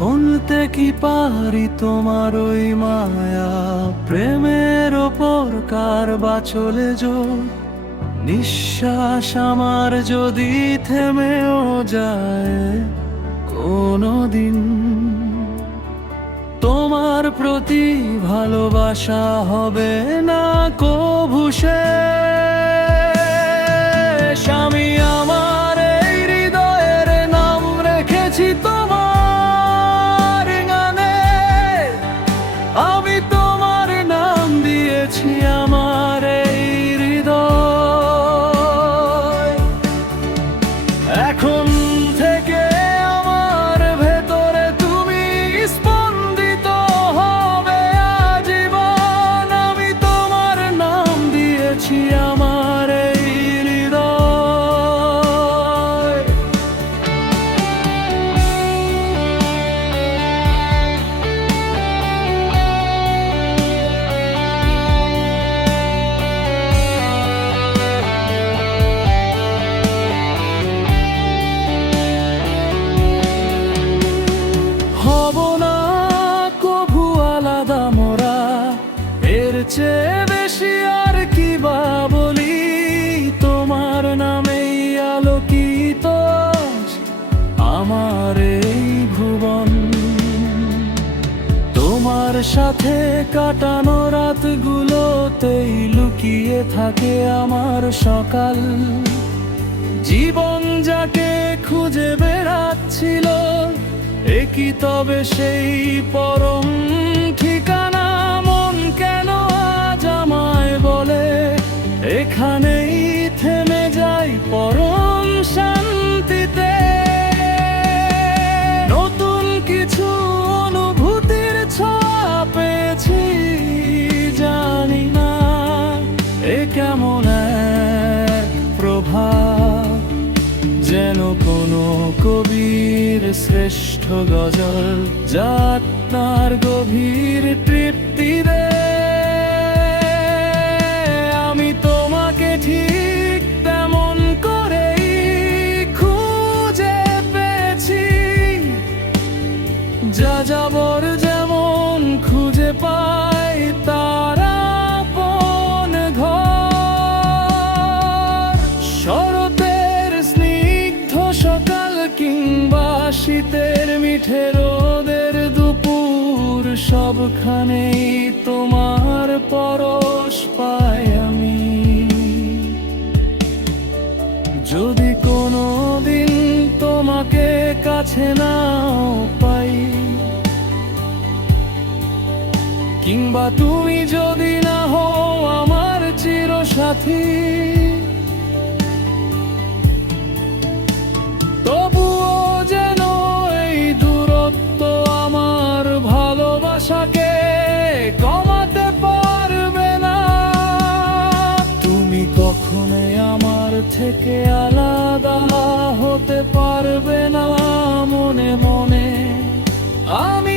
খুলতে কি পারি তোমার ওই মায়া, প্রেমের ওপর কার বা চলে জোর। নিঃশ্বাস আমার যদি থেমেও যায় কোনদিন, তোমার প্রতি ভালোবাসা হবে না কভু শেষ। আমি আমার এই হৃদয়ের নাম রেখেছি তোমার গানে, আমি তোমার নাম দিয়েছি আমার এই হৃদয়। এখন থেকে আমার ভেতরে তুমি স্পন্দিত হবে আজীবন, আমি তোমার নাম দিয়েছি আমার এই হৃদয়। হব না কভু আলাদা মোরা, এর চেয়ে বেশি আর কি বা বলি। তোমার নামেই আলোকিত আজ আমার এই ভুবন, তোমার সাথে কাটানো রাতগুলোতেই লুকিয়ে থাকে আমার সকাল। জীবন যাকে খুঁজে বেড়াচ্ছিল, একই তবে সেই পরম ঠিকানা। মন কেন আজ আমায় বলে এখানেই থেমে যাই পরম শান্তিতে। নতুন কিছু অনুভূতির ছোঁয়া পেয়েছি, জানি না এ কেমন এক প্রভাব, যেন কোনো কবির শ্রেষ্ঠ গজল যা তার গভীর তৃপ্তি দেয়। আমি তোমাকে ঠিক তেমন করেই খুঁজে পেয়েছি, যা যাবর যেমন খুঁজে পাই তারা আপন ঘর। শরতের স্নিগ্ধ সকাল কিংবা শীতের মিঠে রোদের দুপুর, সবখানেই তোমার পরশ পাই আমি। যদি কোনো দিন তোমাকে কাছে নাও পাই, কিংবা তুমি যদি না হও আমার চিরসাথী, তবুও যেন এই দূরত্ব আমার ভালোবাসাকে কমাতে পারবে না। তুমি কখনোই আমার থেকে আলাদা হতে পারবে না মনে মনে। আমি